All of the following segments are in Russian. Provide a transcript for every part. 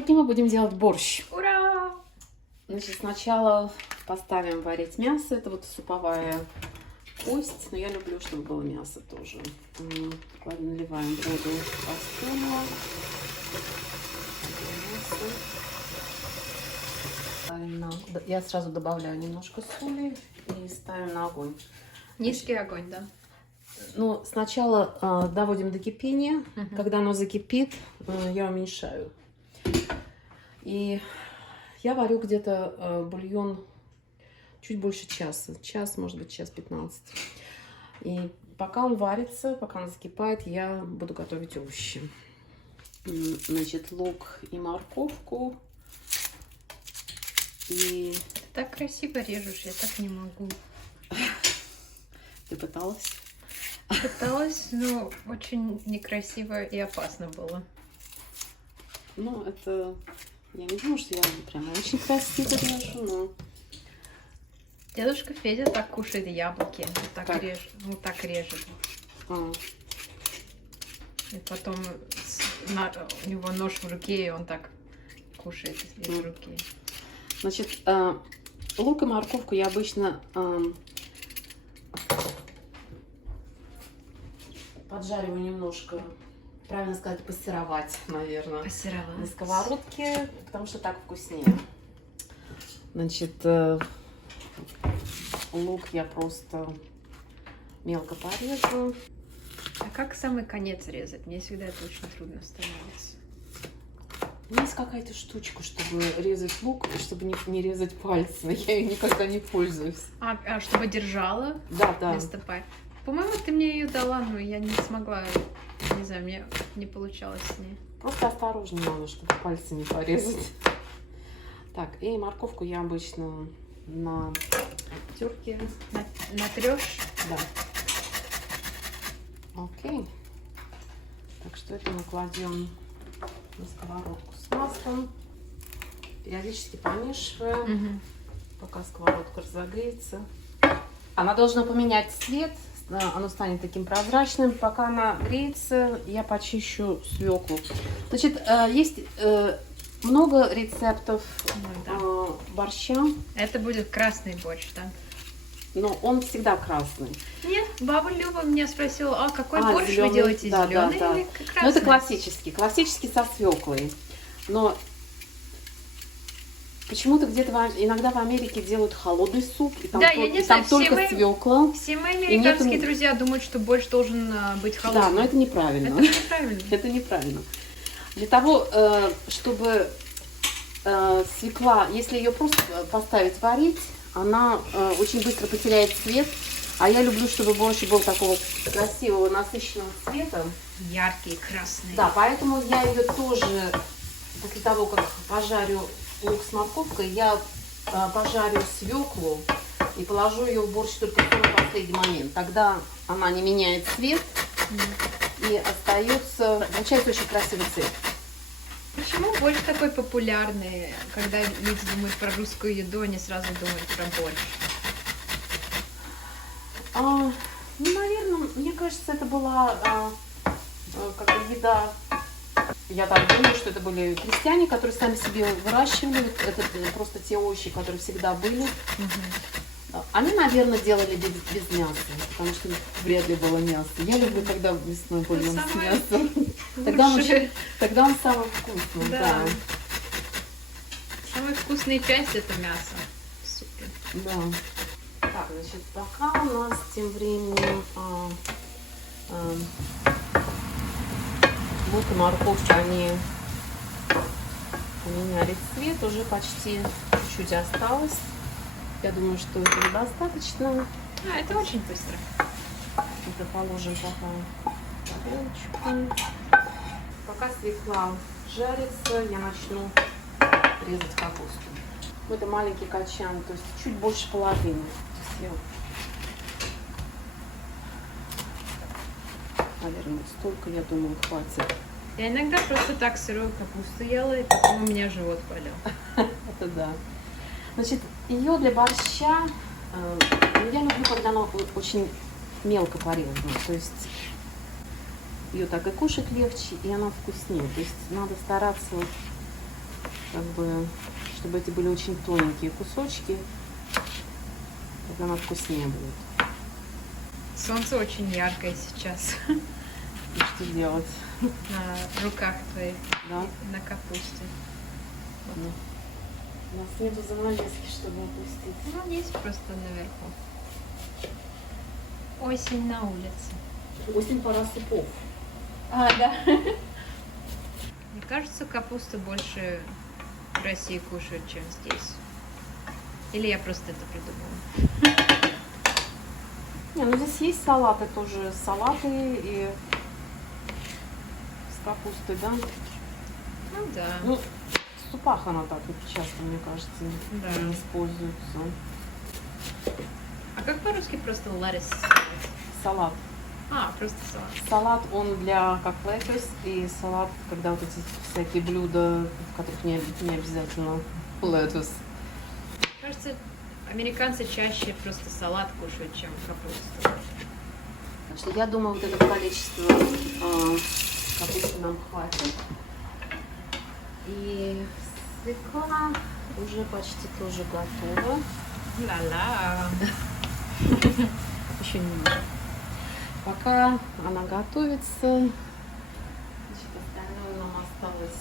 Сегодня мы будем делать борщ. Ура! Значит, сначала поставим варить мясо. Это вот суповая кость, но я люблю, чтобы было мясо тоже. Наливаем воду кастрюлю. Я сразу добавляю немножко соли и ставим на огонь. Низкий огонь, да? Ну, сначала доводим до кипения. Когда оно закипит, я уменьшаю. И я варю где-то бульон чуть больше часа. Час, может быть, час 15. И пока он варится, пока он закипает, я буду готовить овощи. Значит, лук и морковку. И... Ты так красиво режешь, я так не могу. Ты пыталась? Пыталась, но очень некрасиво и опасно было. Ну, это... Я не думаю, что я прямо очень красиво режу, но... Дедушка Федя так кушает яблоки. Вот так как? режет. Вот так режет. И потом у него нож в руке, и он так кушает из руки. Значит, лук и морковку я обычно поджариваю немножко. Правильно сказать, пассеровать, наверное. Пассеровать. На сковородке, потому что так вкуснее. Значит, лук я просто мелко порежу. А как самый конец резать? Мне всегда это очень трудно становится. Есть какая-то штучка, чтобы резать лук, чтобы не резать пальцами. Я ее никогда не пользуюсь. А чтобы держала? Да, да. Вместо По-моему, ты мне ее дала, но я не смогла. Не знаю, мне не получалось с ней. Просто осторожнее надо, чтобы пальцы не порезать. Так, и морковку я обычно на терке. Натрешь? Да. Окей. Так что это мы кладем на сковородку с маслом. Периодически помешиваем, пока сковородка разогреется. Она должна поменять цвет. Оно станет таким прозрачным. Пока она греется, я почищу свеклу. Значит, есть много рецептов борща. Это будет красный борщ, да? Но он всегда красный. Нет, баба Люба меня спросила, а какой борщ вы делаете, да, зеленый да, да. или красный? Ну, это классический. Классический со свеклой. Но почему-то где-то иногда в Америке делают холодный суп, и там, да, я не знаю, только свекла. Все мои американские друзья думают, что борщ должен быть холодным. Да, но это неправильно. Это неправильно. Это неправильно. Для того, чтобы свекла, если ее просто поставить варить, она очень быстро потеряет цвет. А я люблю, чтобы борщ был такого красивого, насыщенного цвета. Яркий, красный. Да, поэтому я ее тоже, после того, как пожарю лук с морковкой, я пожарю свеклу и положу ее в борщ только в самый последний момент. Тогда она не меняет цвет и остается, получается очень красивый цвет. Почему борщ такой популярный? Когда люди думают про русскую еду, они сразу думают про борщ. Ну, наверное, мне кажется, это была как бы еда. Я так думаю, что это были крестьяне, которые сами себе выращивали. Это просто те овощи, которые всегда были. Они, наверное, делали без мяса, потому что вряд ли было мясо. Я люблю, когда мясной бульон с мясом. Тогда он самый вкусный. Да. Самая вкусная часть — это мясо в супе. Да. Так, значит, пока у нас тем временем лук и морковка, они поменяли цвет, уже почти чуть-чуть осталось. Я думаю, что этого достаточно. Это очень быстро. Это положим пока тарелочку. Пока свекла жарится, я начну резать капусту. Это маленький качан, то есть чуть больше половины. Наверное, столько, я думаю, хватит. Я иногда просто так сырую капусту ела, и потом у меня живот болел. Это да. Значит, ее для борща, я люблю, когда она очень мелко порезана. То есть ее так и кушать легче, и она вкуснее. То есть надо стараться как бы, чтобы эти были очень тоненькие кусочки, тогда она вкуснее будет. Солнце очень яркое сейчас И что делать? на руках твоих, Да? на капусте. Ну, у нас нету занавески, чтобы опустить. Ну, есть просто наверху. Осень на улице. Осень, пора супов. А, да. Мне кажется, капусту больше в России кушают, чем здесь. Или я просто это придумала? Не, ну здесь есть салаты тоже, салаты и с капустой, да? Ну да. Ну, в супах она так вот часто, мне кажется, Да. не используется. А как по-русски просто lettuce? Салат. А, просто салат. Салат, он для как lettuce, и салат, когда вот эти всякие блюда, в которых не обязательно lettuce. Кажется, американцы чаще просто салат кушают, чем капусту. Так что я думаю, вот это количество капусты нам хватит. И свекла уже почти тоже готова. Ла-ла. Еще немного. Пока она готовится, значит, остальное нам осталось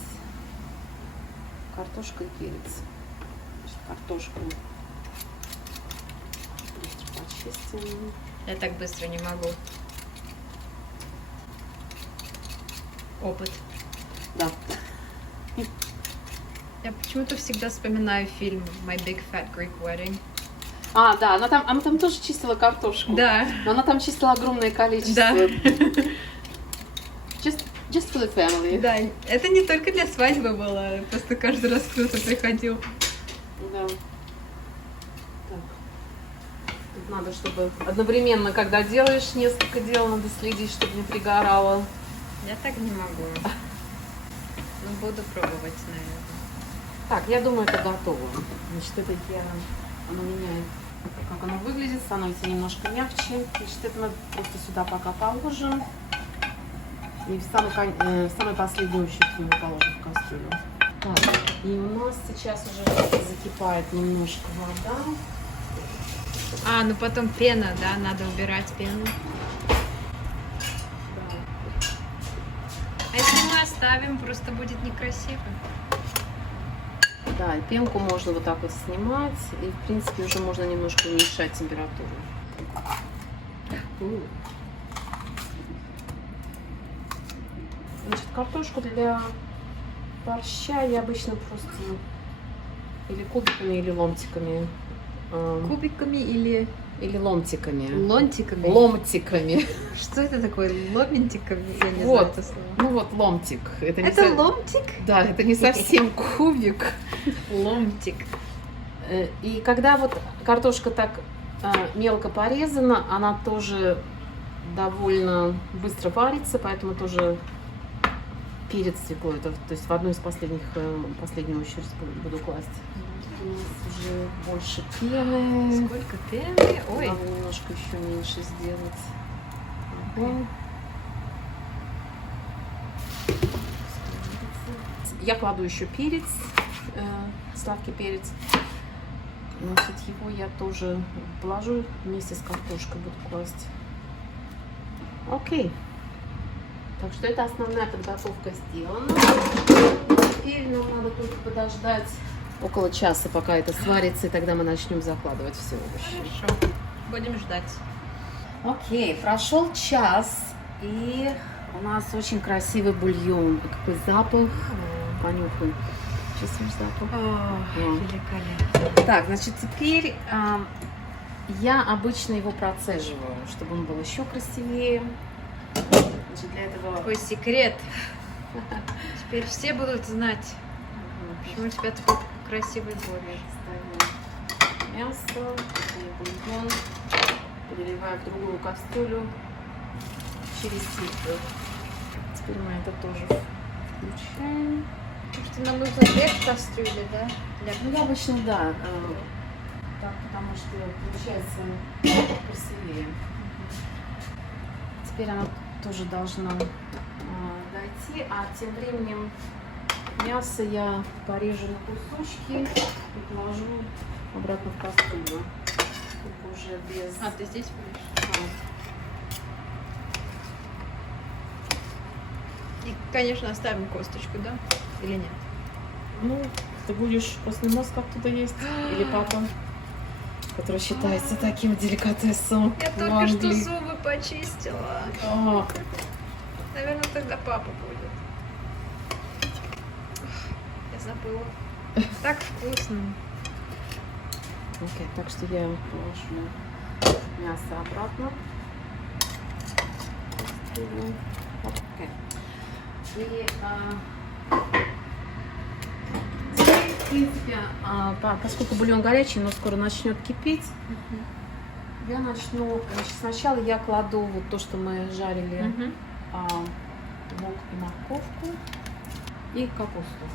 картошка и перец. Значит, картошку быстро почистим. Я так быстро не могу. Опыт. Да. Я почему-то всегда вспоминаю фильм My Big Fat Greek Wedding. А, да, она там тоже чистила картошку. Да. Но она там чистила огромное количество. Да. Just for the family. Да, это не только для свадьбы было, просто каждый раз кто-то приходил. Да. Так. Тут надо, чтобы одновременно, когда делаешь несколько дел, надо следить, чтобы не пригорало. Я так не могу. Ну, буду пробовать, наверное. Так, я думаю, это готово. Значит, это оно меняет, как оно выглядит, становится немножко мягче. Значит, это мы просто сюда пока положим. И в самую последнюю щепку мы положим в кастрюлю. Так, и у нас сейчас уже закипает немножко вода. А, ну потом пена, да? Надо убирать пену. Да. А если мы оставим, просто будет некрасиво. Да, и пенку можно вот так вот снимать. И, в принципе, уже можно немножко уменьшать температуру. Значит, картошку для борща я обычно просто или кубиками, или ломтиками. Кубиками или Или ломтиками. ломтиками? Ломтиками. Что это такое? Ломтиками? Я не Вот. знаю это слово. Ну вот ломтик. Это, не Это со- ломтик? Да, это не совсем кубик. Ломтик. И когда вот картошка так мелко порезана, она тоже довольно быстро варится, поэтому тоже перец свеклой, то есть в одну из последнюю очередь буду класть. У нас уже больше пены. Сколько пены? Ой. Надо немножко еще меньше сделать. Ага. Я кладу еще перец, сладкий перец. Значит, его я тоже положу вместе с картошкой, буду класть. Окей. Так что это основная подготовка сделана. Теперь нам надо только подождать около часа, пока это сварится, и тогда мы начнем закладывать все овощи. Хорошо. Будем ждать. Окей, прошел час, и у нас очень красивый бульон. И какой запах. Понюхай. Чувствуешь запах? Великолепно. Так, значит, теперь я обычно его процеживаю, чтобы он был еще красивее. Значит, для этого... Такой секрет. Теперь все будут знать, почему у тебя такой красивый борщ. Ставим мясо, бульон, переливаем в другую кастрюлю через сито. Теперь мы это тоже включаем. Что нам нужно две кастрюли, да? Ну, я обычно, да, так, потому что получается красивее. Теперь она тоже должна дойти, а тем временем Мясо я порежу на кусочки и положу обратно в кастрюлю. Только уже без... А, ты здесь будешь? И, конечно, оставим косточку, да? Или нет? Ну, ты будешь после мозга оттуда есть или потом, который считается таким деликатесом. Я в только что Англии. зубы почистила. А, Наверное, тогда папа будет. Я забыла. Так вкусно. окей, так что я положу мясо обратно. Окей. И теперь, в принципе, поскольку бульон горячий, но скоро начнет кипеть, я начну. Значит, сначала я кладу вот то, что мы жарили, лук и морковку и капусту.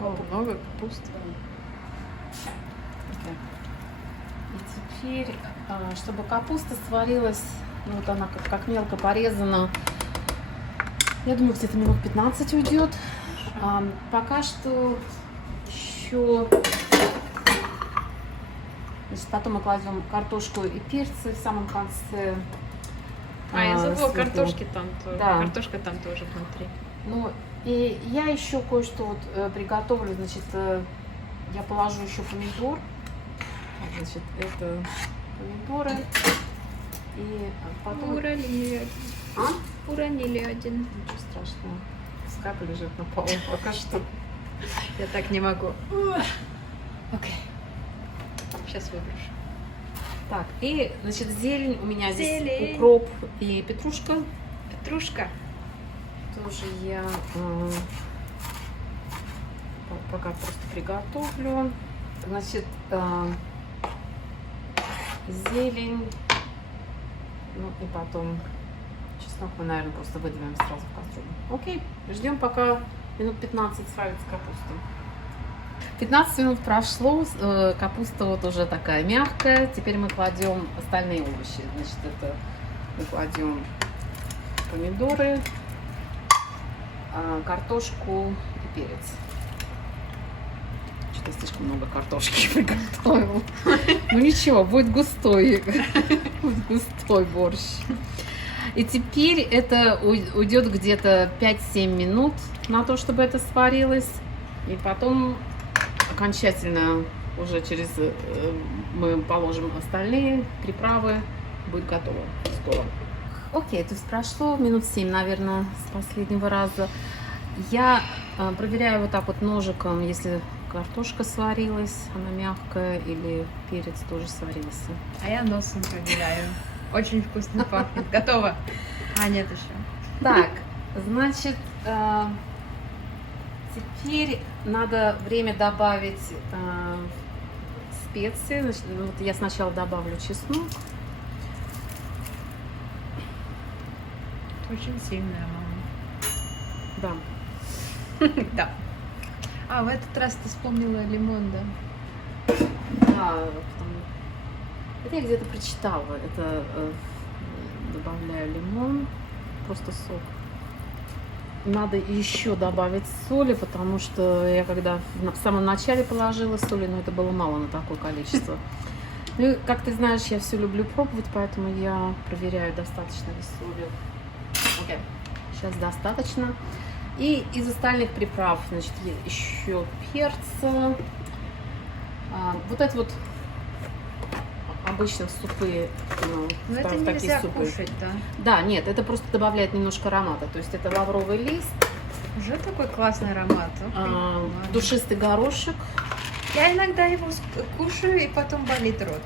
О, много капусты. Окей. И теперь, чтобы капуста сварилась, ну, вот она как мелко порезана, я думаю, где-то минут 15 уйдет. Пока что еще... Значит, потом мы кладем картошку и перцы в самом конце. Я забыла, сверху. картошки там тоже. Да. Картошка там тоже внутри. Ну, и я еще кое-что вот приготовлю. Значит, я положу еще помидор. Значит, это помидоры. И потом... Уронили один. А? Уронили один. Ничего страшного. Пускай лежит на полу пока что. Я так не могу. Окей. Сейчас выброшу. Так, и, значит, зелень. У меня здесь Зелень. укроп и петрушка. Петрушка. Тоже я пока просто приготовлю. Значит, зелень. Ну и потом чеснок мы, наверное, просто выдавим сразу в кастрюлю. Окей, ждем, пока минут 15 сварится капуста. 15 минут прошло, капуста вот уже такая мягкая. Теперь мы кладем остальные овощи. Значит, это мы кладем помидоры, картошку и перец. Что-то слишком много картошки приготовила. Ну ничего, будет густой. Будет густой борщ. И теперь это уйдет где-то 5-7 минут на то, чтобы это сварилось. И потом окончательно уже через мы положим остальные приправы. Будет готово скоро. Окей, то есть прошло минут 7, наверное, с последнего раза. Я проверяю вот так вот ножиком, если картошка сварилась, она мягкая, или перец тоже сварился. А я носом проверяю. Очень вкусно пахнет. Готово. А, нет еще. Так, значит, теперь надо время добавить специи. Значит, вот я сначала добавлю чеснок. Очень сильная Да. мама. Да. А, в этот раз ты вспомнила лимон, да? Да, это я где-то прочитала. Это добавляю лимон, просто сок. Надо еще добавить соли, потому что я когда в самом начале положила соли, но это было мало на такое количество. Ну, как ты знаешь, я все люблю пробовать, поэтому я проверяю, достаточно ли соли. Окей, сейчас достаточно. И из остальных приправ, значит, еще перца. Вот это вот обычно в супы, Но это такие нельзя супы. кушать, да? Да, нет, это просто добавляет немножко аромата. То есть это лавровый лист, Уже такой классный аромат. душистый горошек. Я иногда его кушаю, и потом болит рот.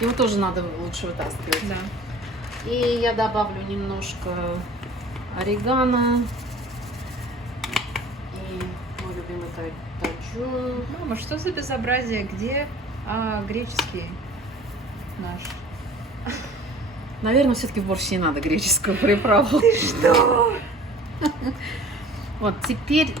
Его тоже надо лучше вытаскивать. Да. И я добавлю немножко орегано. И мой любимый таджун. Мама, что за безобразие? Где греческий наш? Наверное, все-таки в борщ не надо греческую приправу. Ты что? Вот, теперь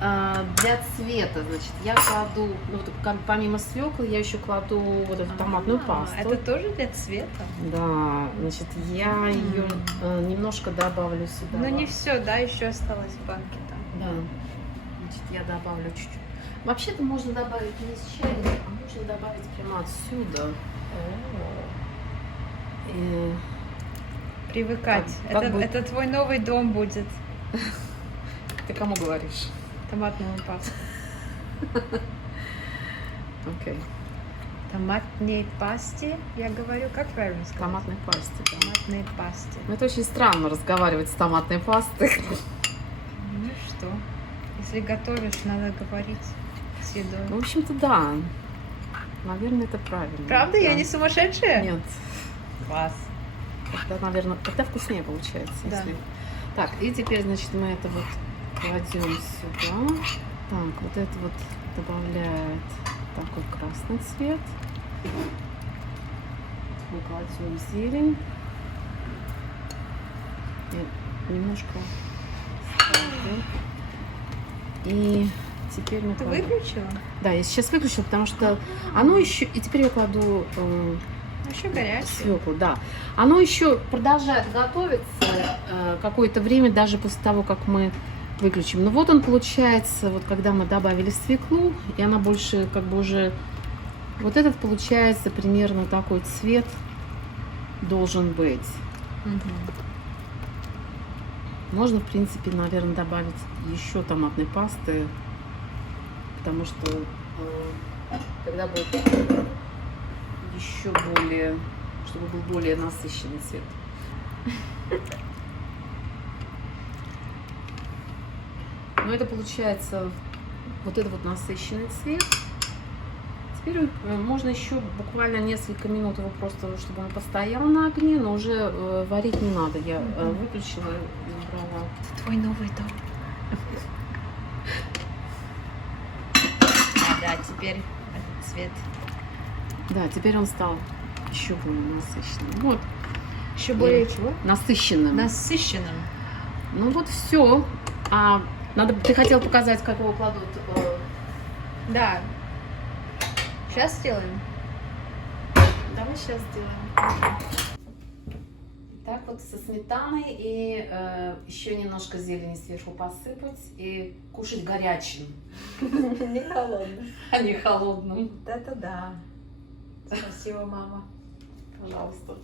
Для цвета, значит, я кладу, ну, вот, помимо свеклы, я еще кладу вот эту томатную пасту. Это тоже для цвета? Да, значит, я ее немножко добавлю сюда. Ну не все, да, еще осталось в банке там. Да. Значит, я добавлю чуть-чуть. Вообще-то можно добавить не из чайника, а можно добавить прямо отсюда. И Привыкать. Как бы- Это твой новый дом будет. ты кому говоришь? Томатную пасту. Окей. Томатной пасте, я говорю, как правильно сказать? Томатной пасте, да. Томатной пасте. Ну, это очень странно разговаривать с томатной пастой. Ну что, если готовишь, надо говорить с едой. Ну, в общем-то, да. Наверное, это правильно. Правда? Да. Я не сумасшедшая? Нет. Класс. Тогда, наверное, тогда вкуснее получается. Да. Если... Так, и теперь, значит, мы это вот кладем сюда. Так, вот это вот добавляет такой красный цвет. Мы кладем зелень. И немножко ставим. И теперь мы Ты кладем... выключила? Да, я сейчас выключила, потому что оно еще... И теперь я кладу Еще горячее. свеклу, да. Оно еще продолжает готовиться какое-то время, даже после того, как мы выключим. Ну вот он получается, вот когда мы добавили свеклу, и она больше как бы уже... Вот этот получается примерно такой цвет должен быть. Мгм. Можно, в принципе, наверное, добавить еще томатной пасты, потому что когда будет еще более, чтобы был более насыщенный цвет. Но это получается вот этот вот насыщенный цвет. Теперь можно еще буквально несколько минут его просто, чтобы он постоял на огне, но уже варить не надо. Я выключила и убрала. Это твой новый дом. Да, теперь этот цвет. Да, теперь он стал еще более насыщенным. Вот, Еще более чего? насыщенным. Насыщенным. Ну вот все. Надо, ты хотел показать, как его кладут. Да. Сейчас сделаем. Давай сейчас сделаем. Так вот со сметаной и еще немножко зелени сверху посыпать и кушать горячим, Не холодно. а не холодным. Это да. Спасибо, мама. Пожалуйста.